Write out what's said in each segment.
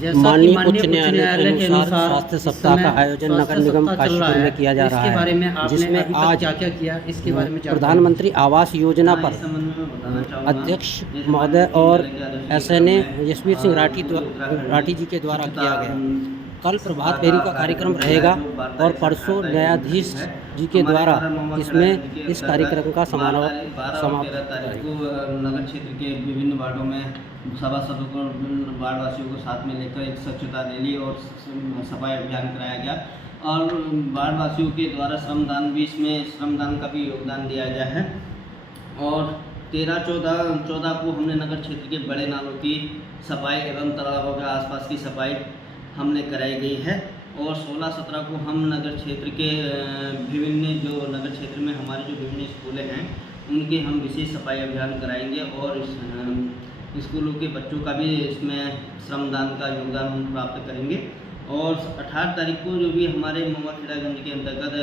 माननीय उच्च न्यायालय के अनुसार स्वास्थ्य सप्ताह का आयोजन नगर निगम काशीपुर में किया जा रहा है, जिसमें आज क्या क्या किया इसके बारे में प्रधानमंत्री आवास योजना पर अध्यक्ष महोदय और SNA जसवीर सिंह राठी जी के द्वारा किया गया। कल प्रभात फेरी का कार्यक्रम रहेगा और परसों न्यायाधीश जी के द्वारा इसमें इस कार्यक्रम का समाप्त नगर क्षेत्र के विभिन्न वार्डों में सभासदों को वार्डवासियों को साथ में लेकर एक स्वच्छता रैली और सफाई अभियान कराया गया और वार्डवासियों के द्वारा श्रमदान भी, इसमें श्रमदान का भी योगदान दिया गया है। और 13-14 को हमने नगर क्षेत्र के बड़े नालों की सफाई एवं तालाबों के आसपास की सफाई हमने कराई गई है और 16-17 को हम नगर क्षेत्र के विभिन्न जो नगर क्षेत्र में हमारे जो विभिन्न स्कूलें हैं उनके हम विशेष सफाई अभियान कराएंगे और स्कूलों के बच्चों का भी इसमें श्रमदान का योगदान हम प्राप्त करेंगे। और 18 तारीख को जो भी हमारे महुआ खेड़ागंज के अंतर्गत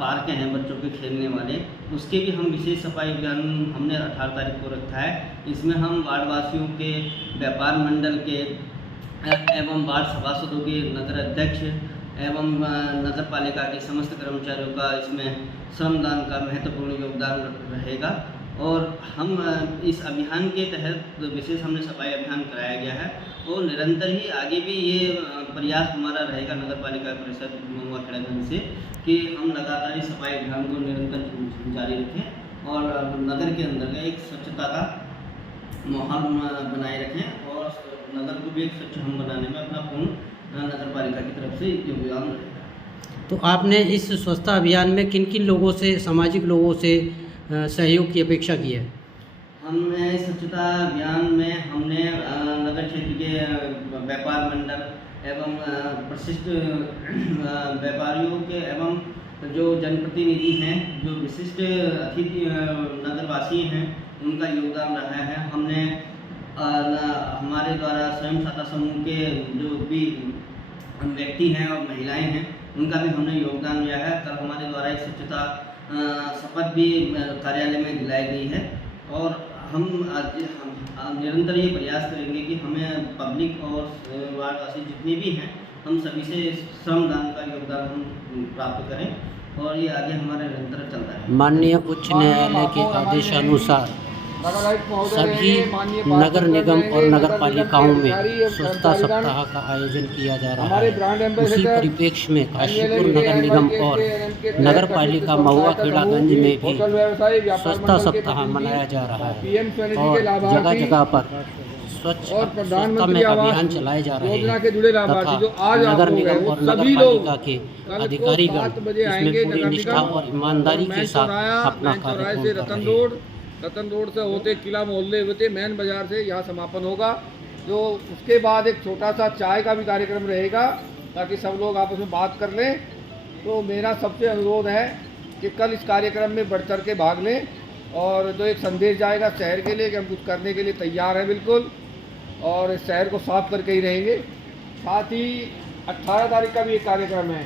पार्क हैं बच्चों के खेलने वाले, उसके भी हम विशेष सफाई अभियान हमने 18 तारीख को रखा है। इसमें हम वार्डवासियों के, व्यापार मंडल के एवं वार्ड सभासदों के, नगर अध्यक्ष एवं नगर पालिका के समस्त कर्मचारियों का इसमें श्रमदान का महत्वपूर्ण योगदान रहेगा। और हम इस अभियान के तहत विशेष हमने सफाई अभियान कराया गया है और निरंतर ही आगे भी ये प्रयास हमारा रहेगा नगर पालिका परिषद महुआ खेड़ागंज से कि हम लगातार इस सफाई अभियान को निरंतर जारी रखें और नगर के अंदर का एक स्वच्छता का माहौल बनाए रखें और नगर को भी एक स्वच्छ हम बनाने में अपना पूर्ण नगर पालिका की तरफ से योगदान रहेगा। तो आपने इस स्वच्छता अभियान में किन किन लोगों से, सामाजिक लोगों से सहयोग की अपेक्षा की है? हमने स्वच्छता अभियान में हमने नगर क्षेत्र के व्यापार मंडल एवं प्रशिष्ट व्यापारियों के एवं जो जनप्रतिनिधि हैं, जो विशिष्ट अतिथि नगरवासी हैं, उनका योगदान रहा है। हमने हमारे द्वारा स्वयं सहायता समूह के जो भी व्यक्ति हैं और महिलाएं हैं, उनका भी हमने योगदान दिया है। कल हमारे द्वारा एक स्वच्छता शपथ भी कार्यालय में दिलाई गई है और हम निरंतर ये प्रयास करेंगे कि हमें पब्लिक और वार्डवासी जितने भी हैं, हम सभी से श्रमदान का योगदान हम प्राप्त करें और ये आगे हमारे निरंतर चलता है। माननीय उच्च न्यायालय के आदेशानुसार सभी नगर निगम और नगर पालिकाओं में स्वच्छता सप्ताह का आयोजन किया जा रहा है। उसी परिप्रेक्ष्य में काशीपुर नगर निगम और नगर पालिका महुआ खेड़ागंज में भी स्वच्छता सप्ताह मनाया जा रहा है और जगह जगह पर स्वच्छता में अभियान चलाए जा रहे हैं तथा नगर निगम और नगर पालिका के अधिकारीगण इसमें पूरी निष्ठा और ईमानदारी के साथ अपना कार्य पूर्ण कर रहे हैं। रतन रोड से होते किला मोहल्ले होते मेन बाज़ार से यहाँ समापन होगा। जो उसके बाद एक छोटा सा चाय का भी कार्यक्रम रहेगा ताकि सब लोग आपस में बात कर लें। तो मेरा सबसे अनुरोध है कि कल इस कार्यक्रम में बढ़ चढ़ के भाग लें और जो एक संदेश जाएगा शहर के लिए कि हम कुछ करने के लिए तैयार हैं बिल्कुल और इस शहर को साफ करके ही रहेंगे। साथ ही 18 तारीख का भी एक कार्यक्रम है,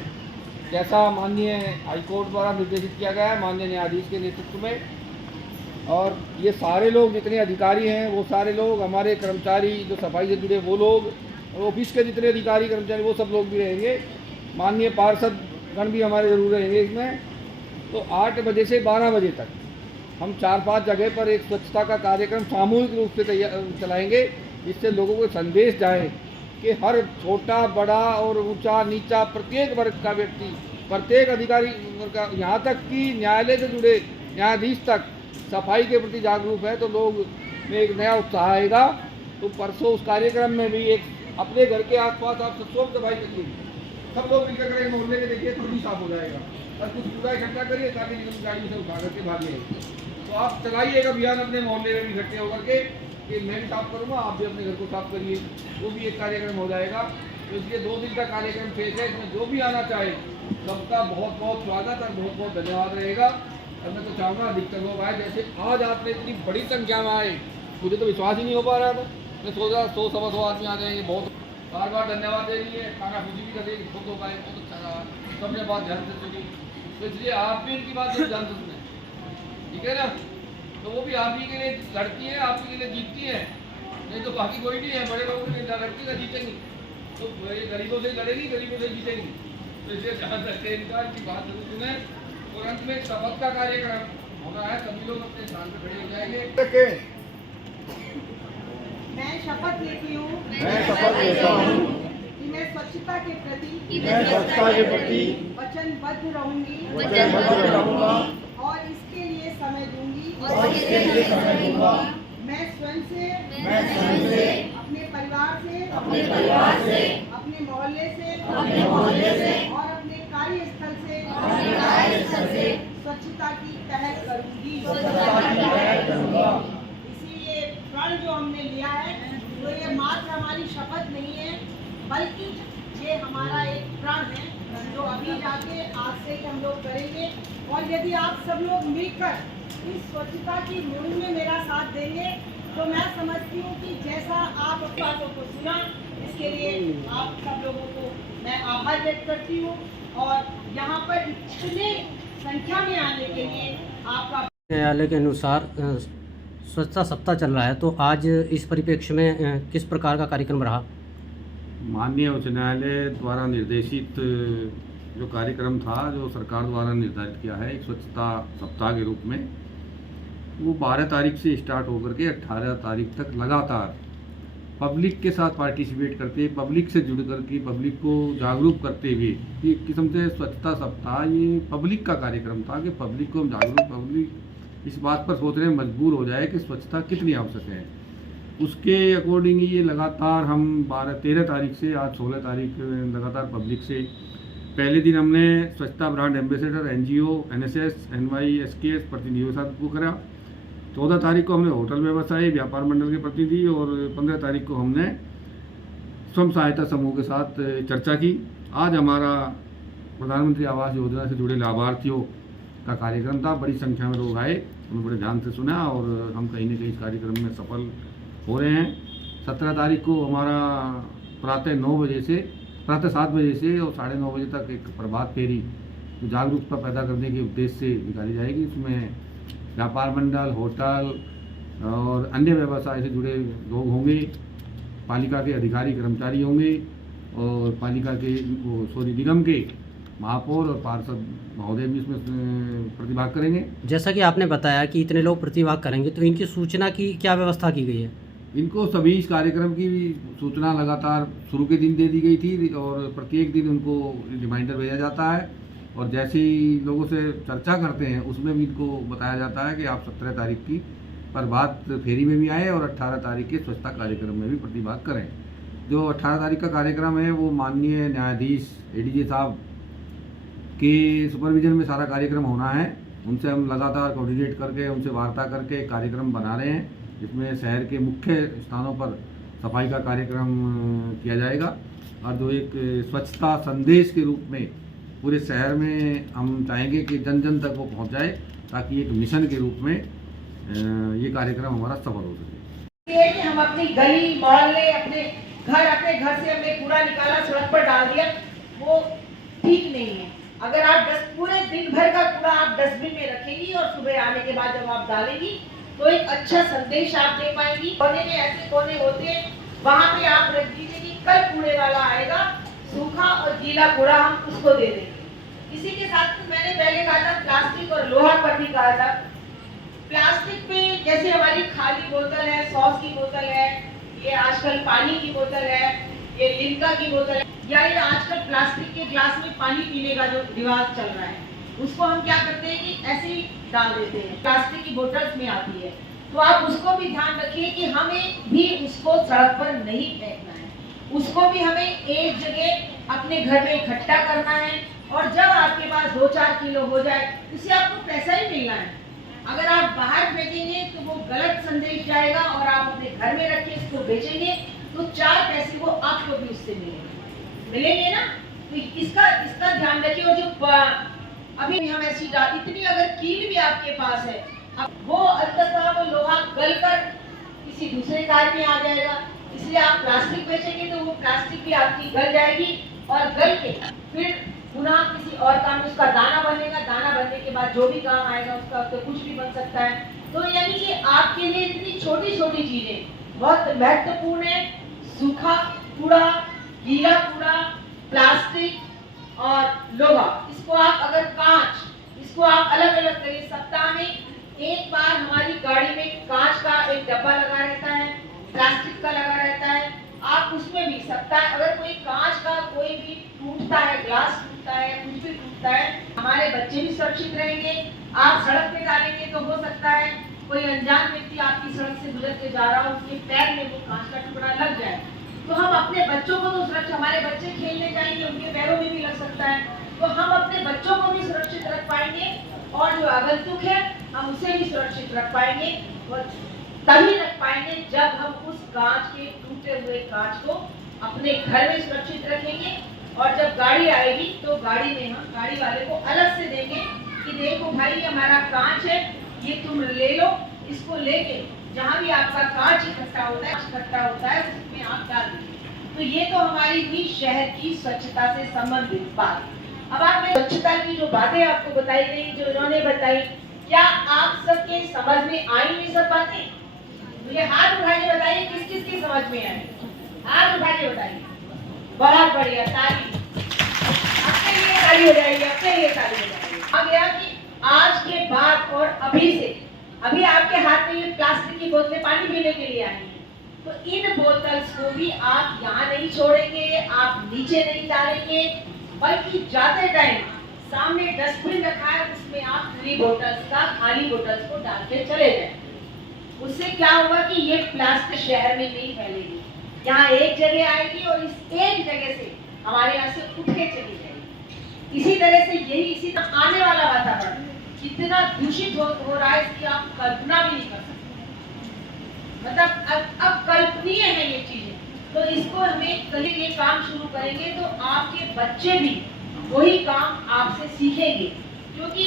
जैसा माननीय हाईकोर्ट द्वारा निर्देशित किया गया है माननीय न्यायाधीश के नेतृत्व में। और ये सारे लोग जितने अधिकारी हैं वो सारे लोग, हमारे कर्मचारी जो सफाई से जुड़े वो लोग, ऑफिस के जितने अधिकारी कर्मचारी वो सब लोग भी रहेंगे। माननीय पार्षद गण भी हमारे ज़रूर रहेंगे इसमें। तो 8 बजे से 12 बजे तक हम 4-5 जगह पर एक स्वच्छता का कार्यक्रम सामूहिक रूप से चलाएँगे, जिससे लोगों को संदेश जाए कि हर छोटा बड़ा और ऊँचा नीचा प्रत्येक वर्ग का व्यक्ति, प्रत्येक अधिकारी का, यहाँ तक कि न्यायालय से जुड़े न्यायाधीश तक सफाई के प्रति जागरूक है। तो लोग में एक नया उत्साह आएगा। तो परसों उस कार्यक्रम में भी एक अपने घर के आसपास आप सब सफाई करिए, सब लोग मिलकर करेंगे, मोहल्ले में देखिए खुद ही साफ हो जाएगा। और कुछ कूड़ा इकट्ठा करिए ताकि निगम गाड़ी से उठा करके भागे। तो आप चलाइए एक अभियान अपने मोहल्ले में भी इकट्ठे होकर के कि मैं भी साफ करूँगा, आप भी अपने घर को साफ करिए, वो भी एक कार्यक्रम हो जाएगा। तो इसलिए 2 दिन का कार्यक्रम शेष है, इसमें जो भी आना चाहे सबका बहुत बहुत स्वागत और बहुत बहुत धन्यवाद रहेगा। और मैं तो चाहूँगा अधिकतर लोग आए, जैसे आज आपने इतनी बड़ी संख्या में आए, मुझे तो विश्वास ही नहीं हो पा रहा था। मैं सोच रहा 100-125 आदमी आ जाएंगे। बहुत बार बार धन्यवाद दे रही है, खाना खुशी भी करेगी, खुद हो पाए, बहुत अच्छा रहा, सबने बात ध्यान से सुनी। तो इसलिए आप भी इनकी बात ध्यान से सुने, ठीक है ना। तो वो भी आप ही के लिए लड़ती है, आप ही के लिए जीतती है। नहीं तो बाकी कोई नहीं है, बड़े लोगों की नेता लड़की का जीतेंगी तो ये गरीबों से लड़ेगी, गरीबों से जीतेंगी। तो इसलिए ध्यान रखें, इनका की बात जरूर सुने। और अंत में शपथ का कार्यक्रम होना है, सभी लोग अपने स्थान पर खड़े हो जाएंगे। मैं शपथ लेती हूँ कि मैं स्वच्छता के प्रति वचनबद्ध रहूंगी और इसके लिए समय दूंगी। मैं स्वयं से, अपने परिवार से, अपने मोहल्ले से और अपने कार्यस्थल से स्वच्छता की पहल करूंगी। इसीलिए प्रण जो हमने लिया है तो ये मात्र हमारी शपथ नहीं है, बल्कि ये हमारा एक प्रण है जो अभी जाके आज से ही हम लोग करेंगे। और यदि आप सब लोग मिलकर इस स्वच्छता की मुहिम में मेरा साथ देंगे तो मैं समझती हूँ कि जैसा आप बातों को सुना, इसके लिए आप सब लोगों को मैं आभार व्यक्त करती हूँ। और यहाँ पर इतने संख्या में आने के लिए आपका न्यायालय के अनुसार स्वच्छता सप्ताह चल रहा है, तो आज इस परिप्रेक्ष्य में किस प्रकार का कार्यक्रम रहा? माननीय उच्च न्यायालय द्वारा निर्देशित जो कार्यक्रम था, जो सरकार द्वारा निर्धारित किया है एक स्वच्छता सप्ताह के रूप में, वो 12 तारीख से स्टार्ट होकर के 18 तारीख तक लगातार पब्लिक के साथ पार्टिसिपेट करते, पब्लिक से जुड़ करके पब्लिक को जागरूक करते हुए एक किस्म से स्वच्छता सप्ताह ये पब्लिक का कार्यक्रम था कि पब्लिक को हम पब्लिक इस बात पर सोचने में मजबूर हो जाए कि स्वच्छता कितनी आवश्यक है। उसके अकॉर्डिंग ये लगातार हम 13 तारीख से आज 16 तारीख लगातार पब्लिक से, पहले दिन हमने स्वच्छता brand ambassador NGO, NSS, NYSKS प्रतिनिधियों के साथ वो करा। 14 तारीख को हमने होटल व्यवसायी व्यापार मंडल के प्रतिनिधि और 15 तारीख को हमने स्वयं सहायता समूह के साथ चर्चा की। आज हमारा प्रधानमंत्री आवास योजना से जुड़े लाभार्थियों का कार्यक्रम था। बड़ी संख्या में लोग आए, उन्होंने बड़े ध्यान से सुना और हम कहीं न कहीं इस कार्यक्रम में सफल हो रहे हैं। 17 तारीख को हमारा प्रातः 7 बजे से और 9:30 बजे तक एक प्रभात फेरी जागरूकता पैदा करने के उद्देश्य से निकाली जाएगी। इसमें व्यापार मंडल, होटल और अन्य व्यवसाय से जुड़े लोग होंगे, पालिका के अधिकारी कर्मचारी होंगे और पालिका के निगम के महापौर और पार्षद महोदय भी इसमें प्रतिभाग करेंगे। जैसा कि आपने बताया कि इतने लोग प्रतिभाग करेंगे, तो इनकी सूचना की क्या व्यवस्था की गई है? इनको सभी इस कार्यक्रम की सूचना लगातार शुरू के दिन दे दी गई थी और प्रत्येक दिन उनको रिमाइंडर भेजा जाता है और जैसे ही लोगों से चर्चा करते हैं उसमें भी इनको बताया जाता है कि आप 17 तारीख की प्रभात फेरी में भी आएँ और 18 तारीख के स्वच्छता कार्यक्रम में भी प्रतिभाग करें। जो 18 तारीख का कार्यक्रम है वो माननीय न्यायाधीश ADJ साहब के सुपरविजन में सारा कार्यक्रम होना है। उनसे हम लगातार कोऑर्डिनेट करके उनसे वार्ता करके कार्यक्रम बना रहे हैं, जिसमें शहर के मुख्य स्थानों पर सफाई का कार्यक्रम किया जाएगा और जो एक स्वच्छता संदेश के रूप में पूरे शहर में हम चाहेंगे कि जन जन तक वो पहुंच जाए, ताकि एक मिशन के रूप में ये कार्यक्रम हमारा सफल हो सके। ये कि हम अपनी गली मोहल्ले, अपने घर से हमने कूड़ा निकाला, सड़क पर डाल दिया, वो ठीक नहीं है। अगर आप पूरे दिन भर का कूड़ा आप डस्टबिन में रखेंगी और सुबह आने के बाद जब आप डालेंगी तो एक अच्छा संदेश आप दे पाएंगी। कोने में ऐसे कोने होते हैं, वहाँ पे आप रख दीजिए कि कल कूड़े वाला आएगा, सूखा और गीला कूड़ा हम उसको दे देंगे। इसी के साथ मैंने पहले कहा था प्लास्टिक और लोहा पर भी कहा था। प्लास्टिक पे जैसे हमारी खाली बोतल है, सॉस की बोतल है, ये आजकल पानी की बोतल है, ये लिम्का की बोतल है, या ये आजकल प्लास्टिक के ग्लास में पानी पीने का जो रिवाज चल रहा है, उसको हम क्या करते हैं कि ऐसे ही डाल देते हैं, प्लास्टिक की बोतल्स में आती है। तो आप उसको भी ध्यान रखिए कि हमें भी उसको सड़क पर नहीं फेंकना है, उसको भी हमें एक जगह अपने घर में इकट्ठा करना है और जब आपके पास 2-4 किलो हो जाए उससे आपको पैसा ही मिलना है। अगर आप बाहर फेंकेंगे तो वो गलत संदेश जाएगा और आप अपने घर में रख के इसको बेचेंगे तो 4 पैसे वो आपको भी उससे मिलेंगे ना। तो इसका ध्यान रखिए। और जो अभी हम ऐसी इतनी अगर कील भी आपके पास है, अब वो अंततः वो लोहा गल कर किसी दूसरे कार्य में आ जाएगा। इसलिए आप प्लास्टिक बेचेंगे तो वो प्लास्टिक भी आपकी गल जाएगी और गल के फिर पुनः किसी और काम में उसका दाना बनेगा। दाना बनने के बाद जो भी काम आएगा उसका तो कुछ भी बन सकता है। तो यानी कि आपके लिए इतनी छोटी छोटी चीजें बहुत महत्वपूर्ण है। सूखा कूड़ा, गीला कूड़ा, प्लास्टिक और लोहा, इसको आप अगर कांच, इसको आप अलग अलग करिए। सप्ताह में एक बार हमारी गाड़ी में कांच का एक डब्बा लगा रहता है, प्लास्टिक का लगा रहता है, आप उसमें भी सप्ताह अगर कोई कांच का कोई भी टूटता है, ग्लास टूटता है, कुछ भी टूटता है, हमारे बच्चे भी सुरक्षित रहेंगे। आप सड़क पे डालेंगे तो हो सकता है कोई अनजान व्यक्ति आपकी सड़क से गुजर के जा रहा हो, उसके पैर में वो कांच का टुकड़ा लग जाए, तो हम अपने बच्चों को तो सुरक्षित, हमारे बच्चे खेलने जाएंगे उनके पैरों में भी लग सकता है, तो हम अपने बच्चों को भी सुरक्षित रख पाएंगे और जो आगंतुक है हम उसे भी सुरक्षित रख पाएंगे। और तभी रख पाएंगे जब हम उस कांच के टूटे हुए कांच को अपने घर में सुरक्षित रखेंगे। और जब गाड़ी आएगी तो गाड़ी में हम गाड़ी वाले को अलग से देंगे कि देखो भाई हमारा कांच है, ये तुम ले लो, इसको लेके जहाँ भी आपका कांच इकट्ठा होता है उसमें आप डाल दीजिए। तो ये तो हमारी हुई शहर की स्वच्छता से संबंधित बात। अब आप स्वच्छता की जो बातें आपको बताई गई, जो इन्होंने बताई, क्या आप सबके समझ में आई ये सब बातें? मुझे हाथ उठा के बताइए किस किस की समझ में आई, हाथ उठा के बताइए। बहुत बढ़िया, ताली अपने लिए ताली हो जाएगी, अपने लिए ताली हो जाएगी। आ गया कि आज के बाद और अभी से, अभी आपके हाथ में ये प्लास्टिक की बोतलें पानी पीने के लिए आई हैं, तो इन बोतल्स को भी आप यहाँ नहीं छोड़ेंगे, आप नीचे नहीं डालेंगे, बल्कि जाते टाइम सामने डस्टबिन रखा है उसमें आप पूरी बोतल्स का, खाली बोतल्स को डाल के चले जाएं। उससे क्या होगा कि ये प्लास्टिक शहर में नहीं फैलेगी, यहाँ एक जगह आएगी और इस एक जगह से हमारे यहाँ से उठ के चली जाएगी। इसी तरह से इसी तरह आने वाला वातावरण कितना दूषित हो रहा है इसकी आप कल्पना भी नहीं कर सकते। मतलब अब कल्पनीय है ये चीजें, तो इसको हमें कहीं ये काम शुरू करेंगे तो आपके बच्चे भी वही काम आपसे सीखेंगे, क्योंकि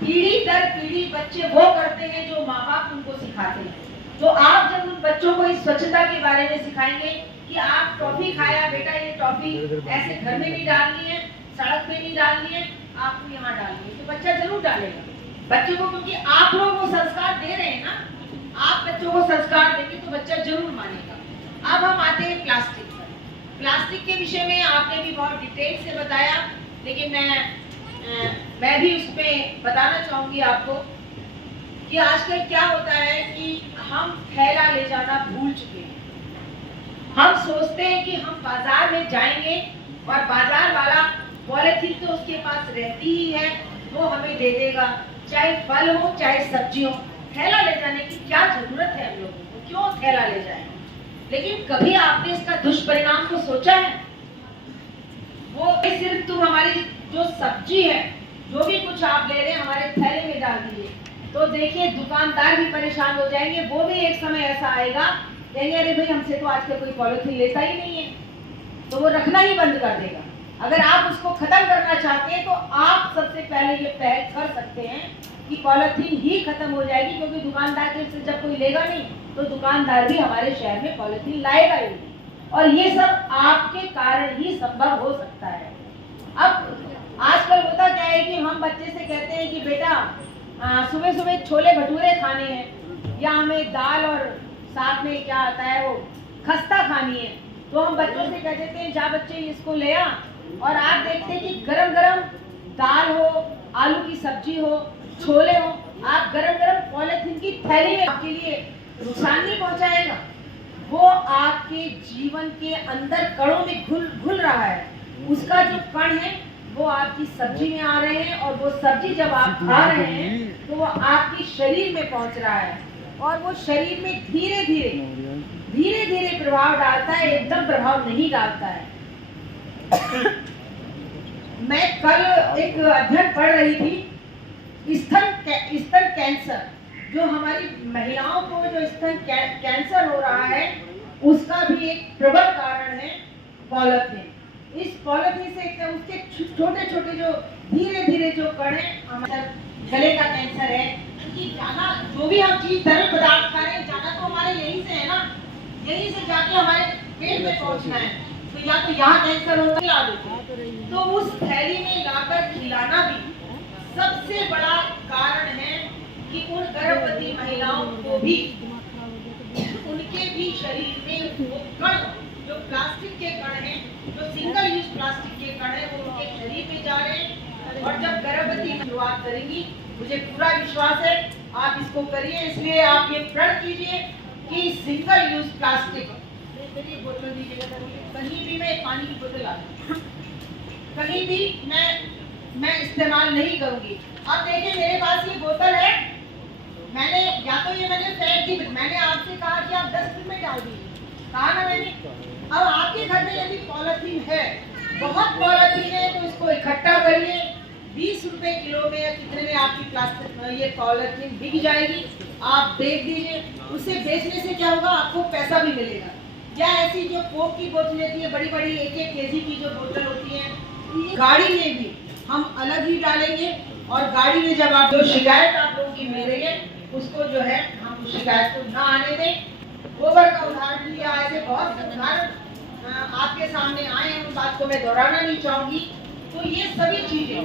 पीढ़ी दर पीढ़ी बच्चे वो करते हैं जो माँ बाप उनको सिखाते हैं। तो आप जब उन बच्चों को इस स्वच्छता के बारे में सिखाएंगे कि आप टॉफी खाया बेटा, ये टॉफी ऐसे घर में नहीं डालनी है, सड़क पे नहीं डालनी है, आपको यहाँ डालनी है, तो बच्चा जरूर डालेगा बच्चे को, क्योंकि आप लोग वो संस्कार दे रहे हैं ना, आप बच्चों को संस्कार देंगे तो बच्चा जरूर मानेगा। अब हम आते हैं प्लास्टिक पर। प्लास्टिक के विषय में आपने भी बहुत डिटेल से बताया, लेकिन मैं भी उसमें बताना चाहूंगी आपको कि आजकल क्या होता है कि हम थैला ले जाना भूल चुके हैं। हम सोचते हैं कि हम बाजार में जाएंगे और बाजार वाला पॉलिथीन तो उसके पास रहती ही है, वो हमें दे देगा, चाहे फल हो चाहे सब्जी हो। थैला ले जाने की क्या जरूरत है हम लोगों को, क्यों थैला ले जाएं? लेकिन कभी आपने इसका दुष्परिणाम को सोचा है? वो सिर्फ तुम हमारी जो सब्जी है, जो भी कुछ आप ले रहे हैं हमारे थैले में डाल दीजिए, तो देखिए दुकानदार भी परेशान हो जाएंगे। वो भी एक समय ऐसा आएगा कहेंगे अरे भाई हमसे तो आजकल कोई पॉलिथीन लेता ही नहीं है, तो वो रखना ही बंद कर देगा। अगर आप उसको खत्म करना चाहते हैं तो आप सबसे पहले ये पहल कर सकते हैं कि पॉलिथीन ही खत्म हो जाएगी, क्योंकि दुकानदार से जब कोई लेगा नहीं तो दुकानदार भी हमारे शहर में पॉलिथीन लाएगा ही नहीं, और ये सब आपके कारण ही संभव हो सकता है। अब आजकल होता क्या है कि हम बच्चे से कहते हैं कि बेटा सुबह सुबह छोले भटूरे खाने हैं, या हमें दाल और साथ में क्या आता है वो खस्ता खानी है, तो हम बच्चों से कह देते हैं जा बच्चे इसको ले आ, और आप देखते हैं कि गरम गरम दाल हो, आलू की सब्जी हो, छोले हो, आप गरम गरम पॉलिथीन की थैली में आपके लिए नुकसान नहीं पहुंचाएगा, वो आपके जीवन के अंदर कणों में घुल रहा है। उसका जो कण है वो आपकी सब्जी में आ रहे हैं, और वो सब्जी जब आप खा रहे हैं तो वो आपके शरीर में पहुंच रहा है, और वो शरीर में धीरे धीरे प्रभाव डालता है, एकदम प्रभाव नहीं डालता है। मैं कल एक अध्ययन पढ़ रही थी, स्तन कैंसर, जो हमारी महिलाओं को जो स्तन कैंसर हो रहा है उसका भी एक प्रबल कारण है पॉलिथीन। इस पॉलिथीन से उसके छोटे छोटे जो धीरे धीरे जो कण है, हमारे गले का कैंसर है, क्योंकि जाना जो भी हम चीज तरल पदार्थ खा रहे हैं जाना तो हमारे यहीं से है ना, यहीं से जाके हमारे पेट में पहुंचना है, तो या तो यहाँ कैंसर होगा खिला देते, तो उस थैली में लाकर खिलाना भी सबसे बड़ा कारण है कि उन गर्भवती महिलाओं को भी उनके भी शरीर में वो कण, जो प्लास्टिक के कण हैं, जो सिंगल यूज प्लास्टिक के कण हैं, वो उनके शरीर में जा रहे हैं। और जब गर्भवती शुरुआत करेंगी, मुझे पूरा विश्वास है आप इसको करिए। इसलिए आप ये प्रण कीजिए कि सिंगल यूज प्लास्टिक, मेरी बोतल दीजिएगा, कहीं भी मैं पानी की बोतल आ कहीं भी मैं इस्तेमाल नहीं करूंगी। अब देखिए मेरे पास ये बोतल है, मैंने फेंक दी, मैंने आपसे कहा कि आप डस्टबिन में डाल दीजिए, कहा ना मैंने। अब आपके घर में यदि पॉलिथीन है, बहुत पॉलिथीन है, तो इसको इकट्ठा करिए। 20 रुपए किलो में या कितने में आपकी प्लास्टिक ये पॉलिथीन बिक जाएगी, आप बेच दीजिए। उसे बेचने से क्या होगा, आपको पैसा भी मिलेगा। या ऐसी जो कोक की बोतलें होती है, बड़ी बड़ी 1-1 केजी की जो बोतल होती है, गाड़ी में भी हम अलग ही डालेंगे। और गाड़ी में जब आप जो शिकायत आप लोगों की मिल रही है, उसको जो है हम उस शिकायत को ना आने दें। गोबर का उदाहरण दिया, ऐसे बहुत से उदाहरण आपके सामने आए हैं, उस बात को मैं दोहराना नहीं चाहूंगी। तो ये सभी चीजें,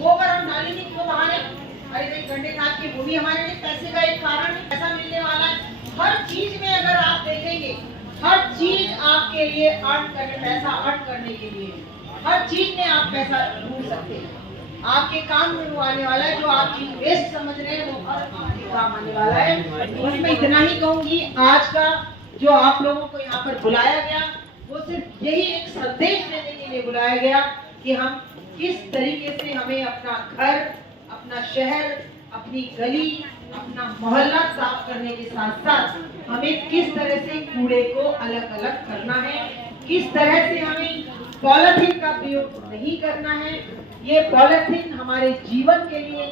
गोबर हम डालेंगे क्यों बहाने, अरे भाई गंडे खाद की भूमि हमारे लिए पैसे का एक कारण है, पैसा मिलने वाला है। हर चीज में अगर आप देखेंगे, हर चीज आपके लिए पैसा अर्न करने के लिए, हर चीज में आप पैसा ढूंढ सकते हैं। आपके काम में वो आने वाला है, जो आप चीज वेस्ट समझ रहे हैं वो हर आपके काम आने वाला है। बस मैं इतना ही कहूंगी, आज का जो आप लोगों को यहाँ पर बुलाया गया, वो सिर्फ यही एक संदेश देने के लिए बुलाया गया कि हम किस तरीके से हमें अपना घर, अपना शहर, अपनी गली, अपना मोहल्ला साफ करने के साथ साथ हमें किस तरह से कूड़े को अलग अलग करना है, किस तरह से हमें पॉलिथीन का प्रयोग नहीं करना है। ये पॉलिथीन हमारे जीवन के लिए